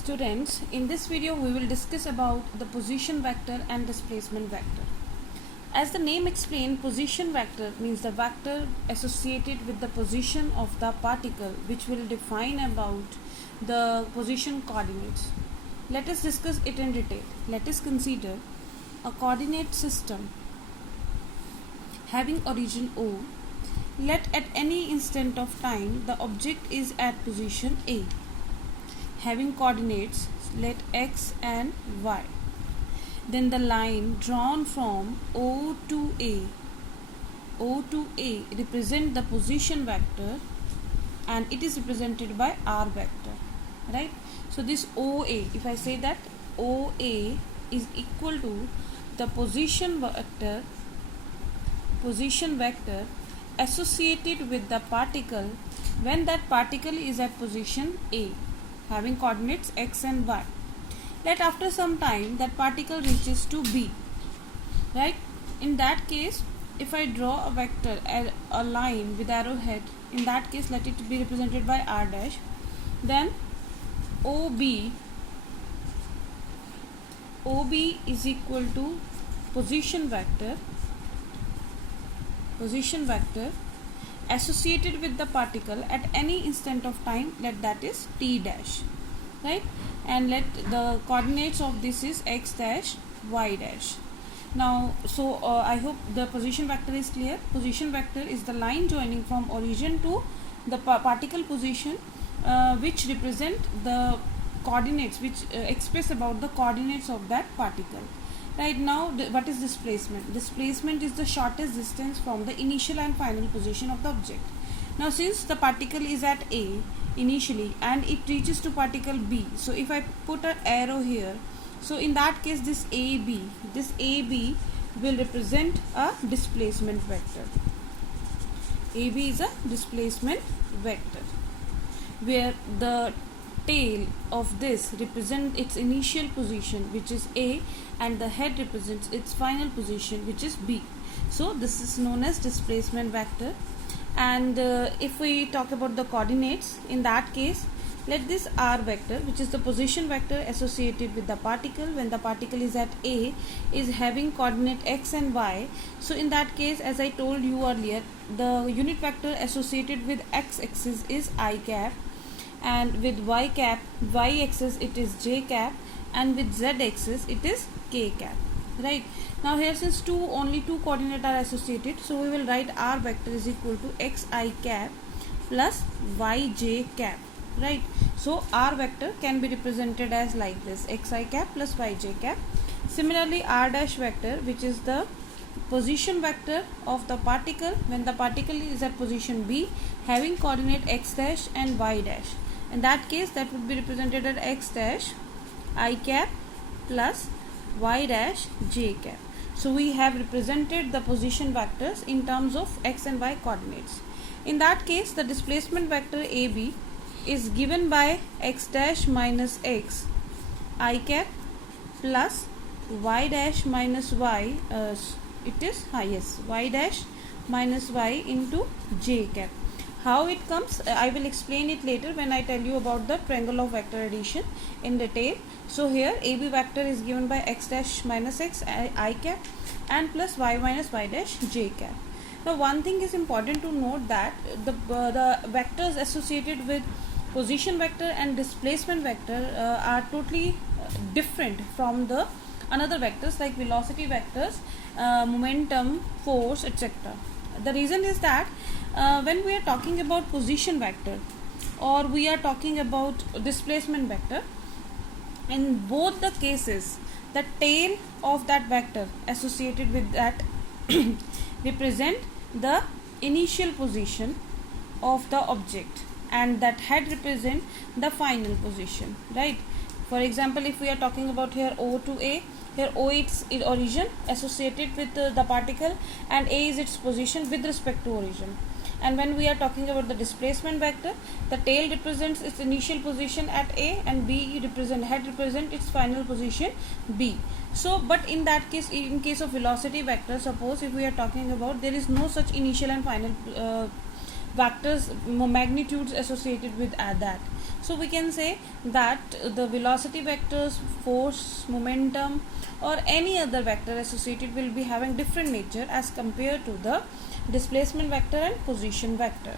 Students, in this video we will discuss about the position vector and displacement vector. As the name explains, position vector means the vector associated with the position of the particle which will define about the position coordinates. Let us discuss it in detail. Let us consider a coordinate system having origin O. Let at any instant of time the object is at position A, having coordinates let x and y. Then the line drawn from O to A represent the position vector, and it is represented by r vector, right? So this OA, if I say that OA is equal to the position vector associated with the particle when that particle is at position A, having coordinates x and y. Let after some time that particle reaches to B, right? In that case, if I draw a vector, a line with arrowhead, in that case let it be represented by r dash. Then OB is equal to position vector associated with the particle at any instant of time, let that is t dash, right? And let the coordinates of this is x dash, y dash. Now I hope the position vector is clear. Position vector is the line joining from origin to the particle position, which represent the coordinates, which express about the coordinates of that particle. Right now, what is displacement? Displacement is the shortest distance from the initial and final position of the object. Now, since the particle is at A initially and it reaches to particle B, so if I put an arrow here, so in that case this AB will represent a displacement vector. AB is a displacement vector, where the tail of this represents its initial position, which is A, and the head represents its final position, which is B. So this is known as displacement vector. And if we talk about the coordinates, in that case let this r vector, which is the position vector associated with the particle when the particle is at A, is having coordinate x and y. So in that case, as I told you earlier, the unit vector associated with x-axis is I cap, and with y-axis it is j cap, and with z-axis it is k cap, right? Now here, since only two coordinates are associated, so we will write r vector is equal to xi cap plus yj cap, right? So r vector can be represented as like this, xi cap plus yj cap. Similarly, r dash vector, which is the position vector of the particle when the particle is at position B, having coordinate x dash and y dash. In that case, that would be represented as x dash I cap plus y dash j cap. So we have represented the position vectors in terms of x and y coordinates. In that case, the displacement vector AB is given by x dash minus x I cap plus y dash minus y, y dash minus y into j cap. How it comes, I will explain it later when I tell you about the triangle of vector addition in detail. So here AB vector is given by x dash minus x I cap and plus y minus y dash j cap. Now one thing is important to note, that the vectors associated with position vector and displacement vector are totally different from the another vectors like velocity vectors, momentum, force, etc. The reason is that when we are talking about position vector or we are talking about displacement vector, in both the cases the tail of that vector associated with that represent the initial position of the object, and that head represent the final position, right? For example, if we are talking about here O to A, here O is its origin associated with the particle, and A is its position with respect to origin. And when we are talking about the displacement vector, the tail represents its initial position at A, and head represent its final position B. So but in that case, in case of velocity vector, suppose if we are talking about, there is no such initial and final vectors magnitudes associated with that. So we can say that the velocity vectors, force, momentum, or any other vector associated will be having different nature as compared to the displacement vector and position vector.